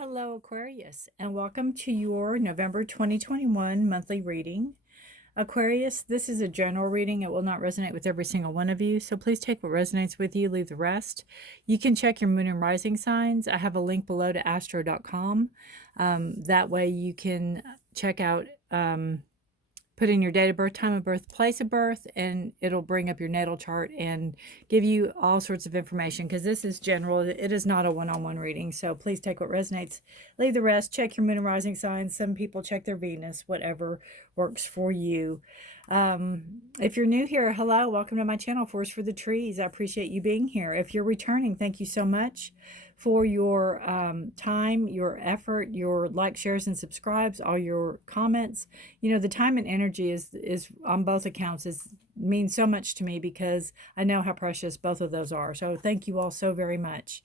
Hello, Aquarius, and welcome to your November 2021 monthly reading. Aquarius, this is a general reading. It will not resonate with every single one of you, so please take what resonates with you, leave the rest. You can check your moon and rising signs. I have a link below to astro.com. That way you can check out put in your date of birth, time of birth, place of birth, and it'll bring up your natal chart and give you all sorts of information, because this is general. It is not a one-on-one reading, so please take what resonates, leave the rest. Check your moon and rising signs. Some people check their Venus, whatever works for you. If you're new here, hello, welcome to my channel, Forest for the Trees. I appreciate you being here. If you're returning, thank you so much for your time, your effort, your likes, shares, and subscribes, all your comments. You know, the time and energy is on both accounts means so much to me, because I know how precious both of those are. So thank you all so very much.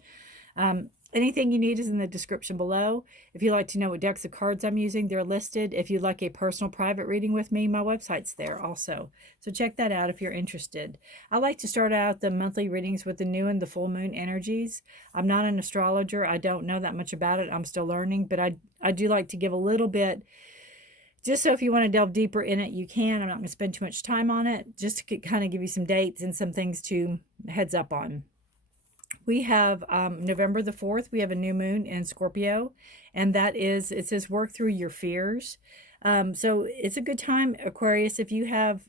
Anything you need is in the description below. If you'd like to know what decks of cards I'm using, they're listed. If you'd like a personal private reading with me, my website's there also. So check that out if you're interested. I like to start out the monthly readings with the new and the full moon energies. I'm not an astrologer. I don't know that much about it. I'm still learning, but I do like to give a little bit, just so if you want to delve deeper in it, you can. I'm not going to spend too much time on it, just to kind of give you some dates and some things to heads up on. We have November the 4th, we have a new moon in Scorpio, and that is, it says work through your fears. So it's a good time, Aquarius, if you have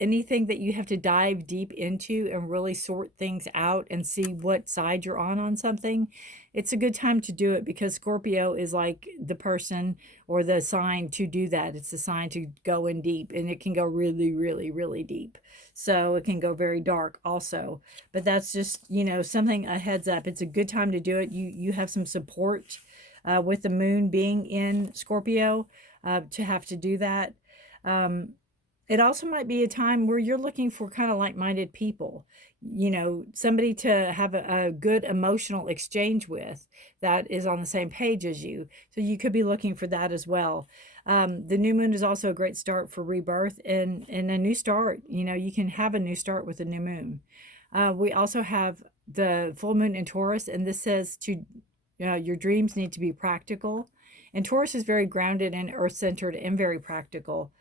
anything that you have to dive deep into and really sort things out and see what side you're on something. It's a good time to do it, because Scorpio is like the person or the sign to do that. It's a sign to go in deep, and it can go really, really, really deep. So it can go very dark also, but that's just, you know, something, a heads up. It's a good time to do it. You have some support with the moon being in Scorpio to have to do that. It also might be a time where you're looking for kind of like-minded people, you know, somebody to have a good emotional exchange with that is on the same page as you. So you could be looking for that as well. The new moon is also a great start for rebirth and a new start. You know, you can have a new start with a new moon. We also have the full moon in Taurus, and this says to your dreams need to be practical. And Taurus is very grounded and earth-centered and very practical.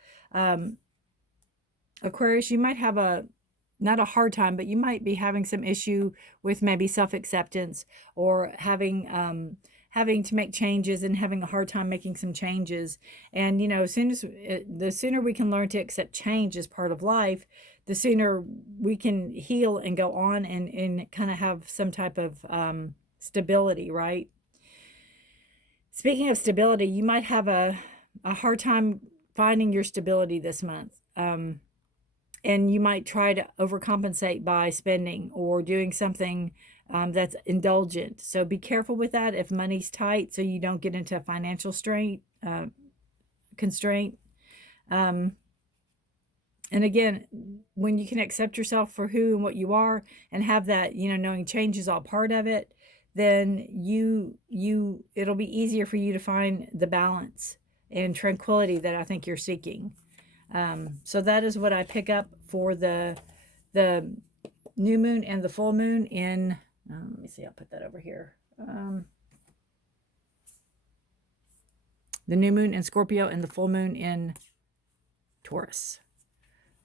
Aquarius, you might have not a hard time, but you might be having some issue with maybe self-acceptance, or having to make changes and having a hard time making some changes. And, you know, the sooner we can learn to accept change as part of life, the sooner we can heal and go on and kind of have some type of stability, right? Speaking of stability, you might have a hard time finding your stability this month. And you might try to overcompensate by spending or doing something that's indulgent. So be careful with that if money's tight, so you don't get into a financial constraint. And again, when you can accept yourself for who and what you are, and have that, you know, knowing change is all part of it, then it'll be easier for you to find the balance and tranquility that I think you're seeking. So that is what I pick up for the new moon and the full moon in, let me see, I'll put that over here. The new moon in Scorpio and the full moon in Taurus.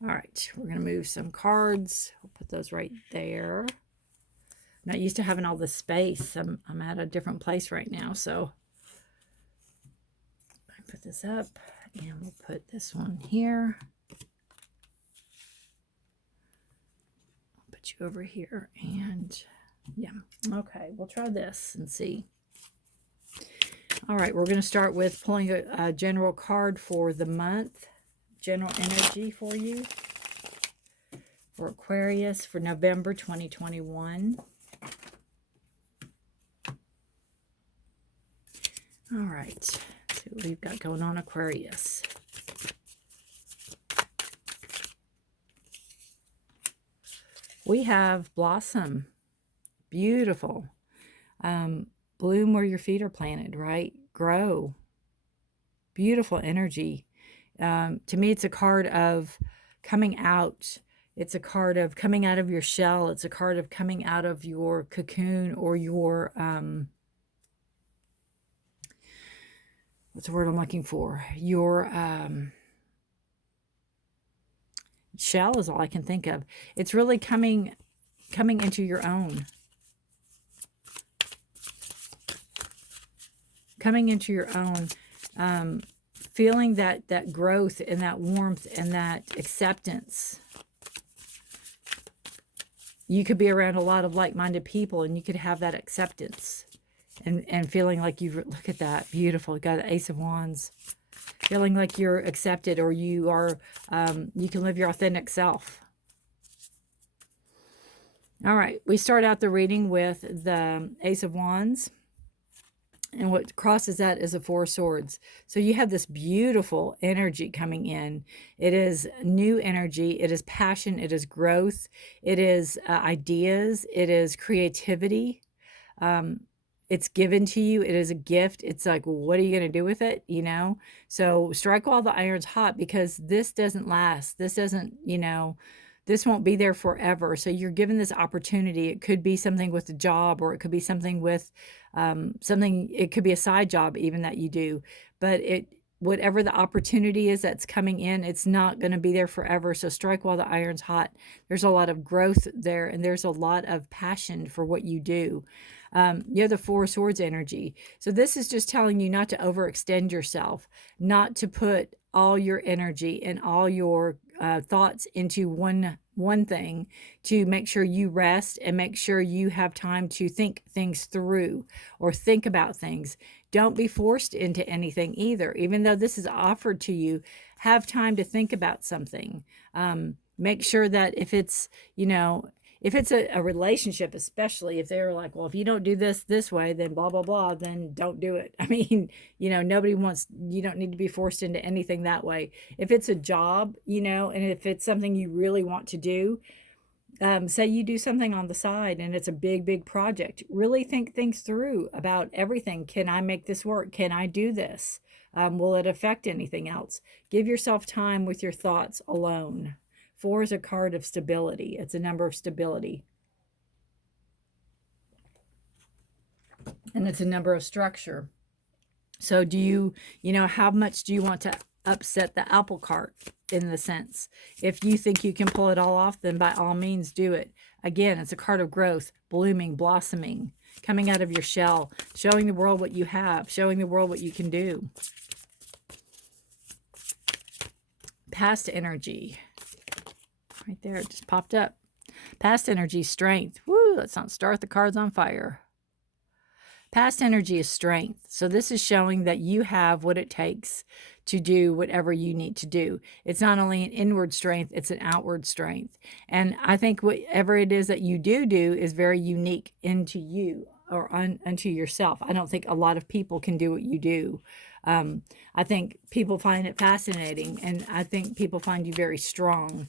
All right, we're going to move some cards. I'll put those right there. I'm not used to having all this space. I'm at a different place right now, so I put this up. And we'll put this one here. I'll put you over here. And yeah, okay, we'll try this and see. All right, we're going to start with pulling a general card for the month. General energy for you. For Aquarius for November 2021. All right. See what we've got going on, Aquarius. We have blossom. Beautiful. Bloom where your feet are planted, right? Grow. Beautiful energy. To me, it's a card of coming out. It's a card of coming out of your shell. It's a card of coming out of your cocoon or your what's the word I'm looking for? Your shell is all I can think of. It's really coming into your own. Coming into your own. Feeling that growth and that warmth and that acceptance. You could be around a lot of like-minded people and you could have that acceptance. And feeling like look at that, beautiful. You got the Ace of Wands. Feeling like you're accepted, or you are, you can live your authentic self. All right, we start out the reading with the Ace of Wands. And what crosses that is a Four of Swords. So you have this beautiful energy coming in. It is new energy. It is passion. It is growth. It is ideas. It is creativity. It's given to you. It is a gift. It's like, well, what are you going to do with it? You know? So strike while the iron's hot, because this doesn't last. This doesn't, you know, this won't be there forever. So you're given this opportunity. It could be something with a job, or it could be something with it could be a side job even that you do. But whatever the opportunity is that's coming in, it's not going to be there forever. So strike while the iron's hot. There's a lot of growth there, and there's a lot of passion for what you do. You have the Four of Swords energy. So this is just telling you not to overextend yourself, not to put all your energy and all your thoughts into one thing, to make sure you rest and make sure you have time to think things through or think about things. Don't be forced into anything either. Even though this is offered to you, have time to think about something. Make sure that if it's, you know, if it's a relationship, especially if they're like, well, if you don't do this way, then blah, blah, blah, then don't do it. I mean, you know, you don't need to be forced into anything that way. If it's a job, you know, and if it's something you really want to do, say you do something on the side and it's a big, big project, really think things through about everything. Can I make this work? Can I do this? Will it affect anything else? Give yourself time with your thoughts alone. 4 is a card of stability. It's a number of stability. And it's a number of structure. So do you know, how much do you want to upset the apple cart in the sense? If you think you can pull it all off, then by all means do it. Again, it's a card of growth, blooming, blossoming, coming out of your shell, showing the world what you have, showing the world what you can do. Past energy. Right there, it just popped up. Past energy, strength. Woo, let's not start the cards on fire. Past energy is strength. So this is showing that you have what it takes to do whatever you need to do. It's not only an inward strength, it's an outward strength. And I think whatever it is that you do is very unique into you, or unto yourself. I don't think a lot of people can do what you do. I think people find it fascinating, and I think people find you very strong.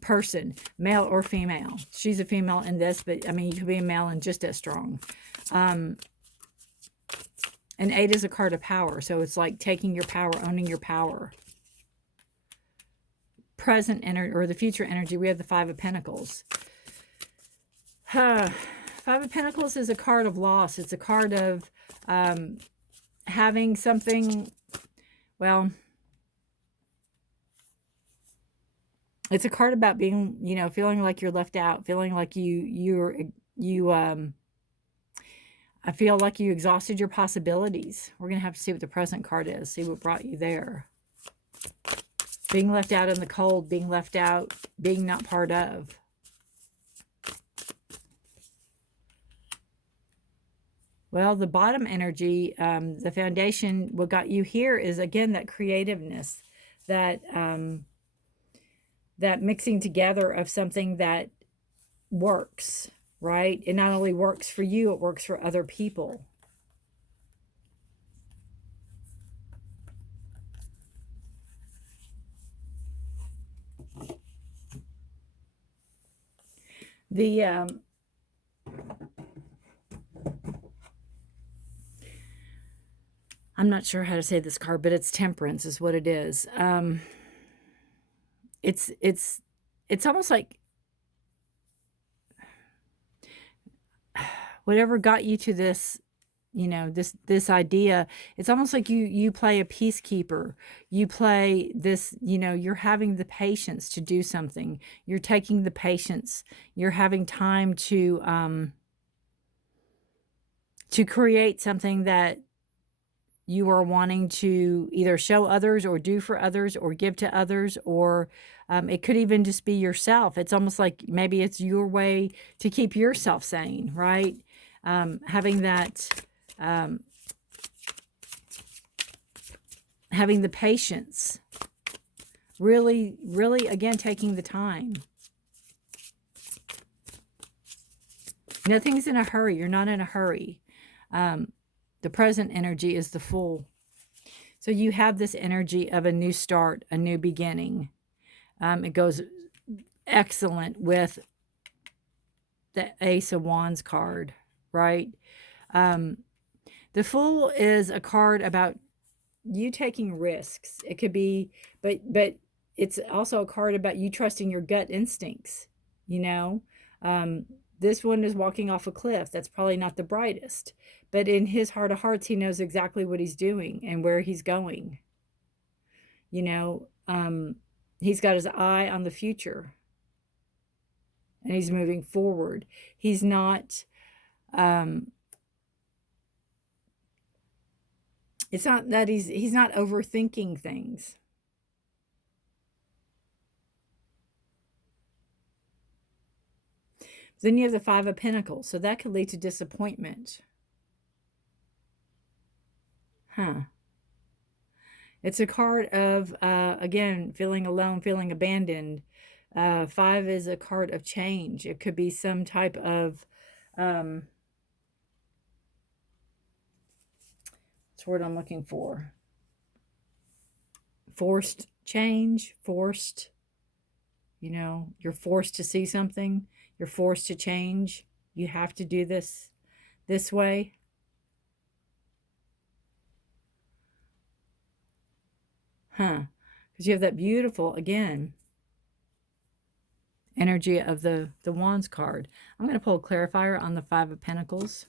Person, male or female. She's a female in this, but I mean, you could be a male and just as strong. And 8 is a card of power. So it's like taking your power, owning your power. Present energy, or the future energy, we have the 5 of Pentacles. 5 of Pentacles is a card of loss. It's a card of having something, well, it's a card about being, you know, feeling like you're left out, feeling like I feel like you exhausted your possibilities. We're going to have to see what the present card is, see what brought you there. Being left out in the cold, being left out, being not part of. Well, the bottom energy, the foundation, what got you here is, again, that creativeness, that mixing together of something that works, right? It not only works for you, it works for other people. The I'm not sure how to say this card, but it's Temperance is what it is. It's almost like whatever got you to this You know, this idea, it's almost like you play a peacekeeper. You play this, you know, you're having the patience to do something. You're taking the patience. You're having time to create something that you are wanting to either show others or do for others or give to others, or it could even just be yourself. It's almost like maybe it's your way to keep yourself sane, right? Having that, having the patience, really, really, again, taking the time. Nothing's in a hurry. You're not in a hurry. The present energy is the Fool. So you have this energy of a new start, a new beginning. It goes excellent with the Ace of Wands card, right? The Fool is a card about you taking risks. It could be, but it's also a card about you trusting your gut instincts, you know? This one is walking off a cliff. That's probably not the brightest. But in his heart of hearts, he knows exactly what he's doing and where he's going. You know, he's got his eye on the future. And he's moving forward. He's not, it's not that he's not overthinking things. Then you have the Five of Pentacles. So that could lead to disappointment. It's a card of, again, feeling alone, feeling abandoned. Five is a card of change. It could be some type of, what's the word I'm looking for? Forced change, forced, you know, you're forced to see something. You're forced to change. You have to do this way. Because you have that beautiful, again, energy of the Wands card. I'm going to pull a clarifier on the Five of Pentacles.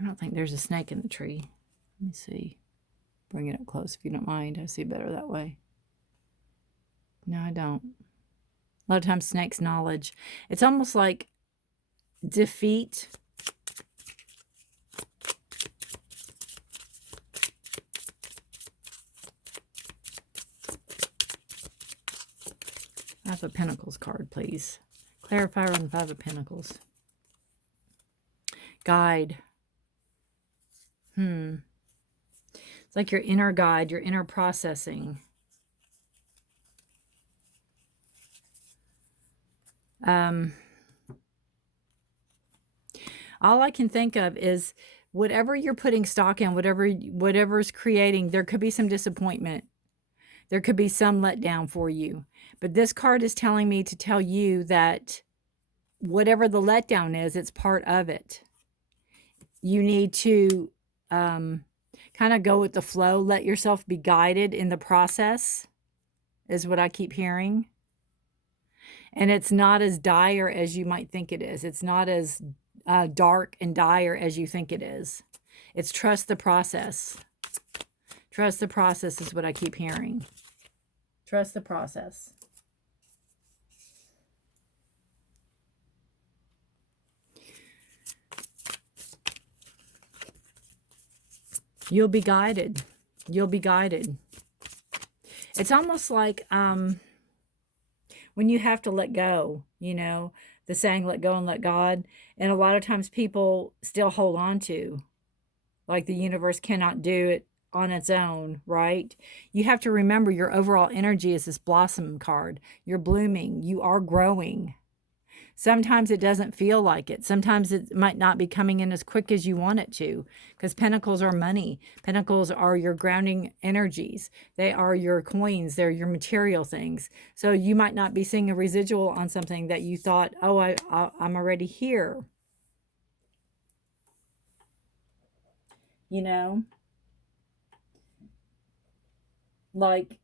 I don't think there's a snake in the tree. Let me see. Bring it up close if you don't mind. I see better that way. No, I don't. A lot of times snakes knowledge. It's almost like defeat. Five of Pentacles card, please. Clarifier on the Five of Pentacles. Guide. It's like your inner guide, your inner processing. All I can think of is whatever you're putting stock in, whatever's creating, there could be some disappointment. There could be some letdown for you. But this card is telling me to tell you that whatever the letdown is, it's part of it. You need to kind of go with the flow. Let yourself be guided in the process, is what I keep hearing. And it's not as dire as you might think it is. It's not as dark and dire as you think it is. It's trust the process. Trust the process is what I keep hearing. Trust the process. You'll be guided. You'll be guided. It's almost like when you have to let go, you know, the saying, let go and let God. And a lot of times people still hold on to, like the universe cannot do it on its own, right? You have to remember your overall energy is this blossom card. You're blooming. You are growing. Sometimes it doesn't feel like it. Sometimes it might not be coming in as quick as you want it to, because pentacles are money. Pentacles are your grounding energies. They are your coins. They're your material things. So you might not be seeing a residual on something that you thought, oh, I'm already here. You know? Like,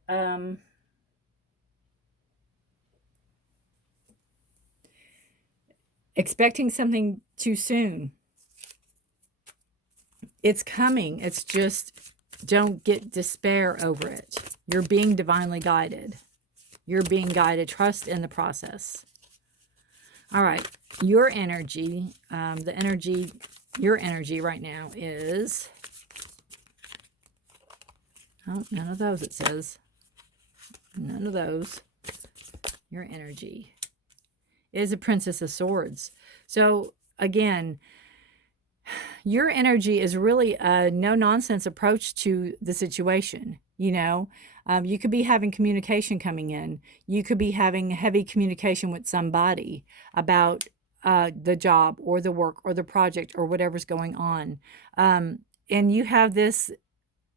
expecting something too soon. It's coming. It's just, don't get despair over it. You're being divinely guided. You're being guided. Trust in the process. All right. Your energy, your energy right now is, oh, none of those it says. None of those. Your energy is a Princess of Swords. So again, your energy is really a no-nonsense approach to the situation. You know, you could be having communication coming in. You could be having heavy communication with somebody about the job or the work or the project or whatever's going on. And you have this,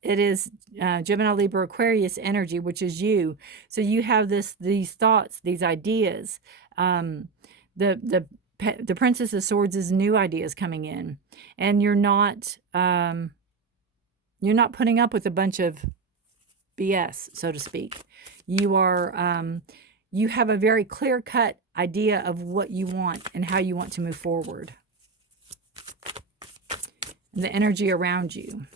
it is Gemini, Libra, Aquarius energy, which is you. So you have these thoughts, these ideas. The Princess of Swords is new ideas coming in, and you're not putting up with a bunch of BS, so to speak. You are you have a very clear-cut idea of what you want and how you want to move forward. And the energy around you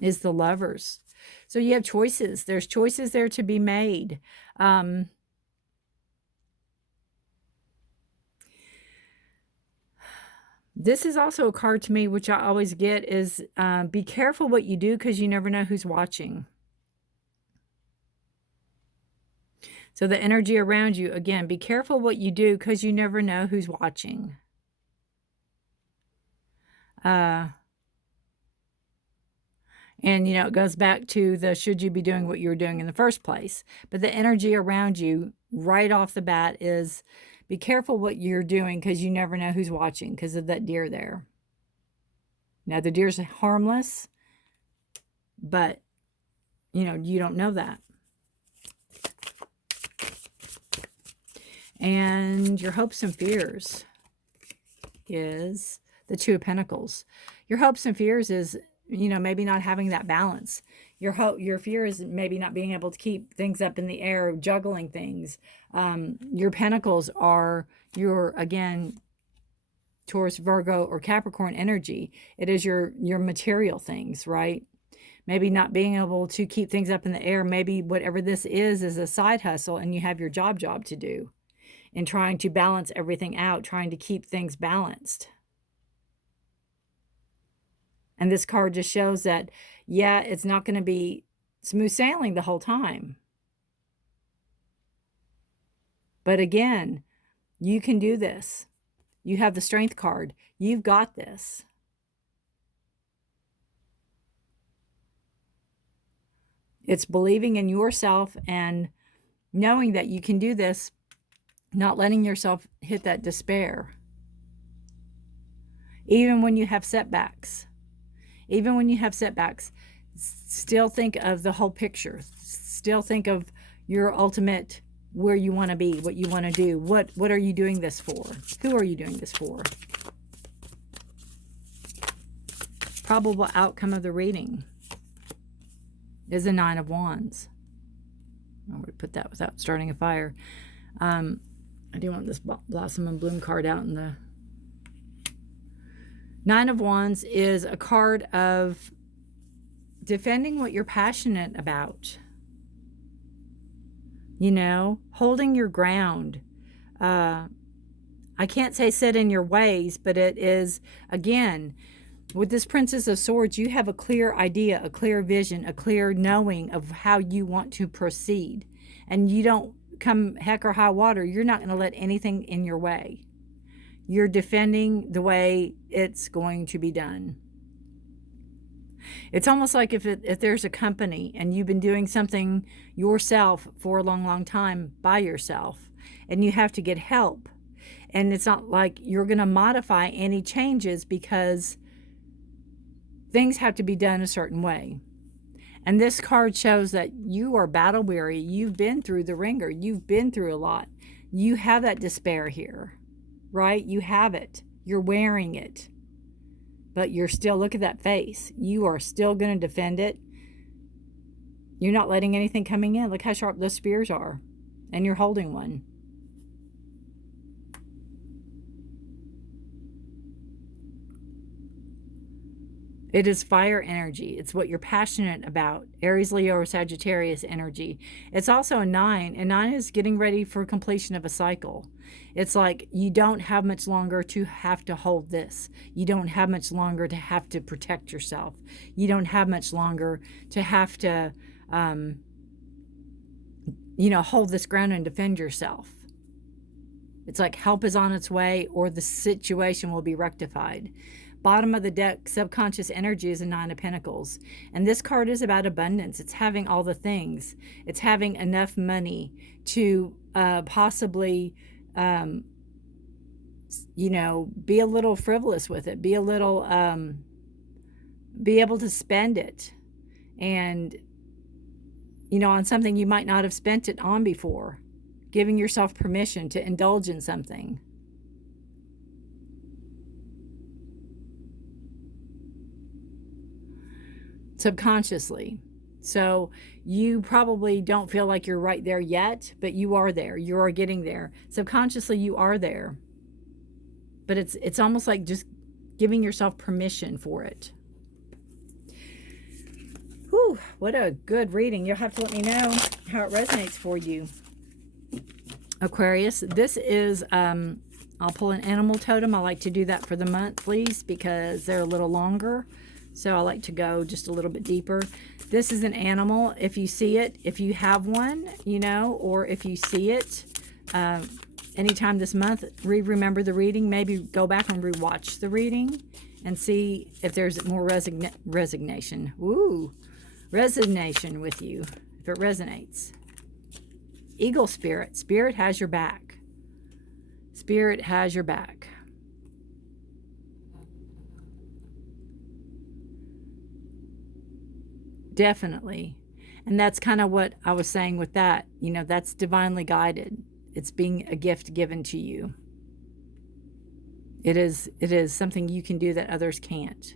is the Lovers. So you have choices. There's choices there to be made. This is also a card to me, which I always get, is be careful what you do because you never know who's watching. So the energy around you, again, be careful what you do because you never know who's watching. And, you know, it goes back to the should you be doing what you were doing in the first place. But the energy around you right off the bat is be careful what you're doing because you never know who's watching because of that deer there. Now, the deer's harmless, but, you know, you don't know that. And your hopes and fears is the Two of Pentacles. Your hopes and fears is, you know, maybe not having that balance. Your fear is maybe not being able to keep things up in the air, juggling things. Your pentacles are your, again, Taurus, Virgo, or Capricorn energy. It is your material things, right? Maybe not being able to keep things up in the air. Maybe whatever this is a side hustle and you have your job to do. And trying to balance everything out, trying to keep things balanced. And this card just shows that, yeah, it's not going to be smooth sailing the whole time. But again, you can do this. You have the Strength card. You've got this. It's believing in yourself and knowing that you can do this, not letting yourself hit that despair. Even when you have setbacks. Even when you have setbacks, still think of the whole picture. Still think of your ultimate, where you want to be, what you want to do. What are you doing this for? Who are you doing this for? Probable outcome of the reading is the Nine of Wands. I'm going to put that without starting a fire. I do want this Blossom and Bloom card out in the... Nine of Wands is a card of defending what you're passionate about. You know, holding your ground. I can't say set in your ways, but it is, again, with this Princess of Swords, you have a clear idea, a clear vision, a clear knowing of how you want to proceed. And you don't come heck or high water. You're not going to let anything in your way. You're defending the way it's going to be done. It's almost like if there's a company and you've been doing something yourself for a long, long time by yourself and you have to get help. And it's not like you're going to modify any changes because things have to be done a certain way. And this card shows that you are battle weary. You've been through the ringer. You've been through a lot. You have that despair here. Right? You have it. You're wearing it. But you're still, look at that face. You are still going to defend it. You're not letting anything coming in. Look how sharp those spears are. And you're holding one. It is fire energy. It's what you're passionate about. Aries, Leo, or Sagittarius energy. It's also a 9. And 9 is getting ready for completion of a cycle. It's like you don't have much longer to have to hold this. You don't have much longer to have to protect yourself. You don't have much longer to have to, hold this ground and defend yourself. It's like help is on its way, or the situation will be rectified. Bottom of the deck, subconscious energy is a 9 of Pentacles. And this card is about abundance. It's having all the things. It's having enough money to possibly, be a little frivolous with it. Be a little, be able to spend it. And, on something you might not have spent it on before. Giving yourself permission to indulge in something. Subconsciously. So you probably don't feel like you're right there yet, but you are there. You are getting there. Subconsciously, you are there. But it's almost like just giving yourself permission for it. Whew, what a good reading. You'll have to let me know how it resonates for you. Aquarius, this is, I'll pull an animal totem. I like to do that for the monthlies because they're a little longer. So I like to go just a little bit deeper. This is an animal. If you see it, if you have one, or if you see it anytime this month, remember the reading. Maybe go back and rewatch the reading and see if there's more resignation. Ooh, resignation with you, if it resonates. Eagle spirit. Spirit has your back. Spirit has your back. Definitely. And that's kind of what I was saying with that. That's divinely guided. It's being a gift given to you. It is something you can do that others can't.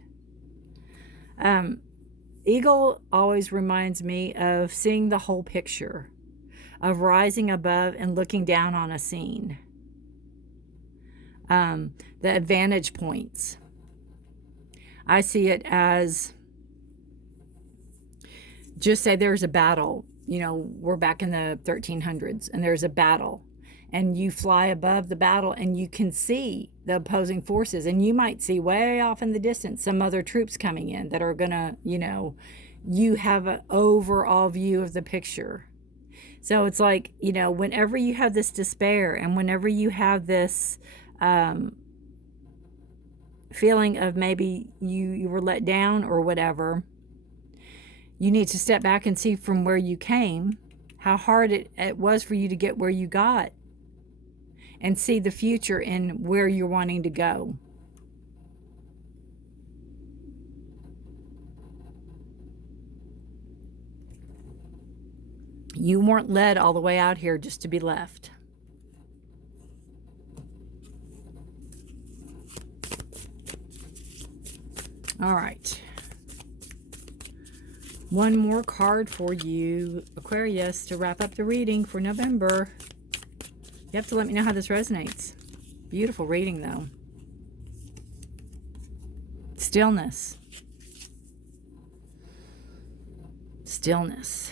Eagle always reminds me of seeing the whole picture, of rising above and looking down on a scene. The advantage points. I see it as, just say there's a battle, we're back in the 1300s and there's a battle and you fly above the battle and you can see the opposing forces, and you might see way off in the distance some other troops coming in that are gonna, you have an overall view of the picture. So it's like, whenever you have this despair and whenever you have this feeling of maybe you were let down or whatever, you need to step back and see from where you came, how hard it was for you to get where you got, and see the future in where you're wanting to go. You weren't led all the way out here just to be left. All right. One more card for you, Aquarius, to wrap up the reading for November. You have to let me know how this resonates. Beautiful reading, though. Stillness. Stillness.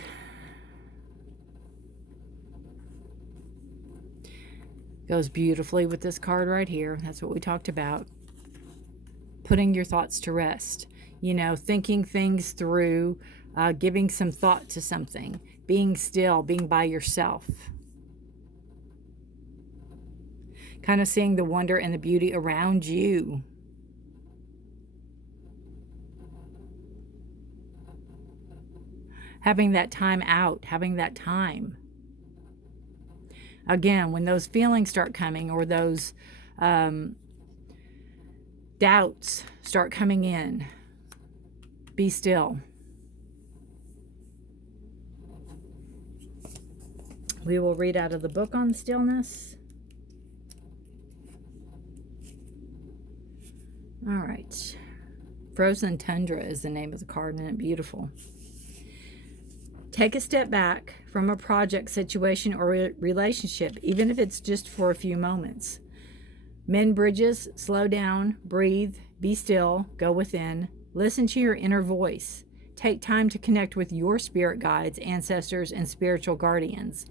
Goes beautifully with this card right here. That's what we talked about. Putting your thoughts to rest. Thinking things through, giving some thought to something. Being still, being by yourself. Kind of seeing the wonder and the beauty around you. Having that time out, having that time. Again, when those feelings start coming, or those doubts start coming in, be still. We will read out of the book on stillness. All right. Frozen Tundra is the name of the card, and it's beautiful. Take a step back from a project, situation, or relationship, even if it's just for a few moments. Mend bridges, slow down, breathe, be still, go within, listen to your inner voice. Take time to connect with your spirit guides, ancestors, and spiritual guardians.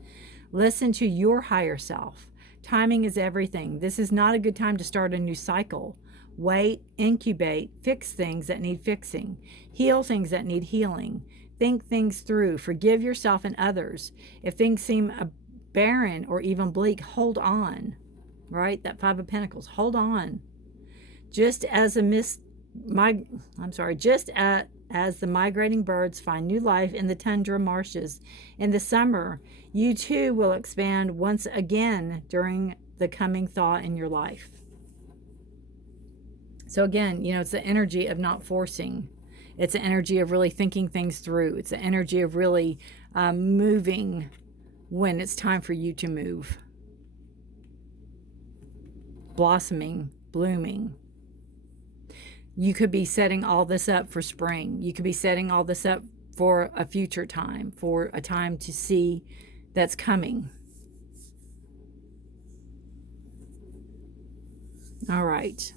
Listen to your higher self. Timing is everything. This is not a good time to start a new cycle. Wait, incubate, fix things that need fixing, heal things that need healing. Think things through. Forgive yourself and others. If things seem barren or even bleak, hold on. Right? That Five of Pentacles. Hold on. Just as as the migrating birds find new life in the tundra marshes in the summer, you too will expand once again during the coming thaw in your life. So again, it's the energy of not forcing. It's the energy of really thinking things through. It's the energy of really moving when it's time for you to move. Blossoming, blooming. You could be setting all this up for spring. You could be setting all this up for a future time, for a time to see that's coming. All right.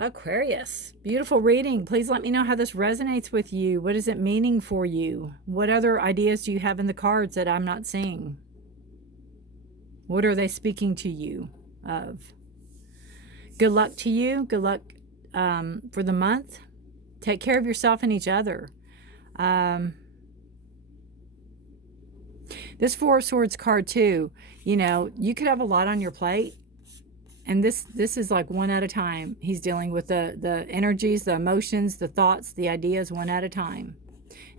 Aquarius, beautiful reading. Please let me know how this resonates with you. What is it meaning for you? What other ideas do you have in the cards that I'm not seeing? What are they speaking to you of? Good luck to you. Good luck for the month. Take care of yourself and each other. This Four of Swords card too, you could have a lot on your plate. And this is like one at a time. He's dealing with the energies, the emotions, the thoughts, the ideas one at a time.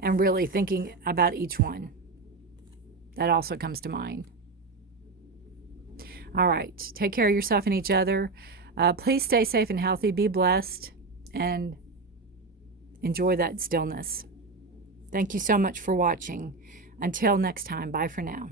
And really thinking about each one. That also comes to mind. All right. Take care of yourself and each other. Please stay safe and healthy. Be blessed. And enjoy that stillness. Thank you so much for watching. Until next time. Bye for now.